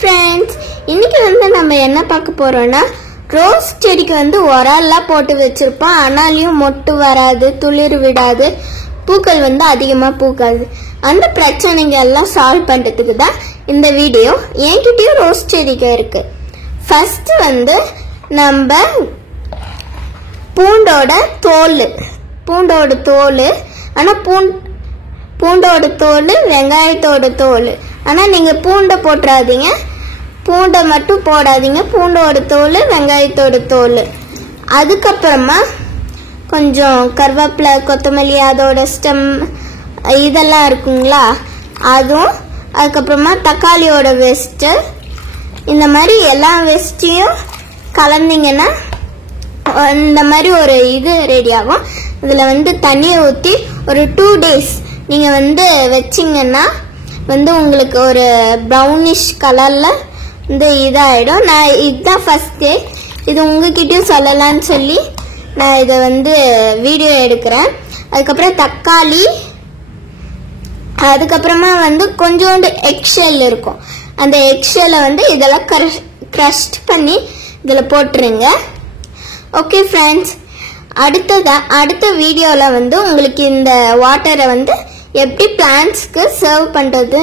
friends, இன்னைக்கு நம்ம என்ன பார்க்க போறோம்னா ரோஸ் செடிக்கு உரல்லாம் போட்டு வச்சிருப்போம். ஆனாலும் மொட்டு வராது, துளிர் விடாது, பூக்கள் அதிகமா பூக்காது. அந்த பிரச்சனைங்க எல்லாம் சால்வ் பண்றதுக்கு தான் இந்த வீடியோ. என்கிட்டயும் ரோஸ் செடிக்கு இருக்கு. ஃபர்ஸ்ட் நம்ம பூண்டோட தோல் ஆனா பூண்டோட தோல், வெங்காயத்தோட தோல். ஆனா நீங்க பூண்டை போட்டுறாதீங்க, பூண்டை மட்டும் போடாதீங்க. பூண்டோட தோல், வெங்காயத்தோட தோல். அதுக்கப்புறமா கொஞ்சம் கருவேப்பிலை, கொத்தமல்லி, அதோட ஸ்டெம் இதெல்லாம் இருக்குங்களா, அதுவும். அதுக்கப்புறமா தக்காளியோட வேஸ்ட்டு. இந்த மாதிரி எல்லா வேஸ்ட்டையும் கலந்தீங்கன்னா இந்த மாதிரி ஒரு இது ரெடி ஆகும். இதில் தண்ணியை ஊற்றி ஒரு 2 days நீங்கள் வச்சிங்கன்னா உங்களுக்கு ஒரு ப்ரௌனிஷ் கலரில் இதாகிடும். நான் இதுதான் ஃபஸ்ட் டே, இது உங்ககிட்டயும் சொல்லலான்னு சொல்லி நான் இதை வீடியோ எடுக்கிறேன். அதுக்கப்புறம் தக்காளி, அதுக்கப்புறமா கொஞ்சோண்டு எக்ஷெல் இருக்கும். அந்த எக்ஷெல்லை இதெல்லாம் க்ரஷ் பண்ணி இதில் போட்டுருங்க. ஓகே ஃப்ரெண்ட்ஸ், அடுத்த வீடியோவில் உங்களுக்கு இந்த வாட்டரை எப்படி பிளான்ட்ஸ்க்கு சர்வ் பண்ணுறது,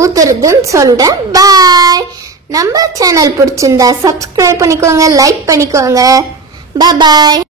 ஊற்றுறதுன்னு சொல்கிறேன். பாய். நம்ம சேனல் பிடிச்சிருந்தா சப்ஸ்கிரைப் பண்ணிக்கோங்க, லைக் பண்ணிக்கோங்க. பாய்.